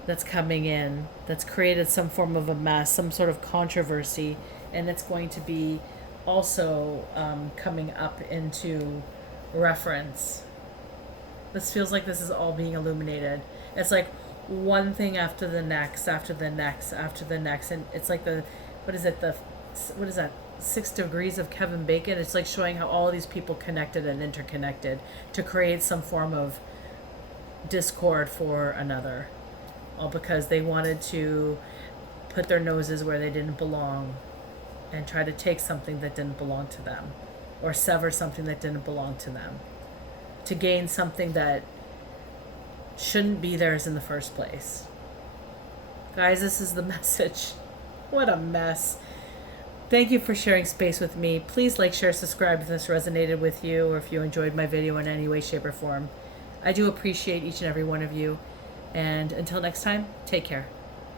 that's coming in, that's created some form of a mess, some sort of controversy, and it's going to be also coming up into reference. This feels like this is all being illuminated. It's like one thing after the next, after the next, after the next. And it's like what is that, 6 degrees of Kevin Bacon? It's like showing how all these people connected and interconnected to create some form of discord for another. All because they wanted to put their noses where they didn't belong and try to take something that didn't belong to them, or sever something that didn't belong to them. to gain something that shouldn't be theirs in the first place. Guys, this is the message. What a mess. Thank you for sharing space with me. Please like, share, subscribe if this resonated with you or if you enjoyed my video in any way, shape, or form. I do appreciate each and every one of you. And until next time, take care.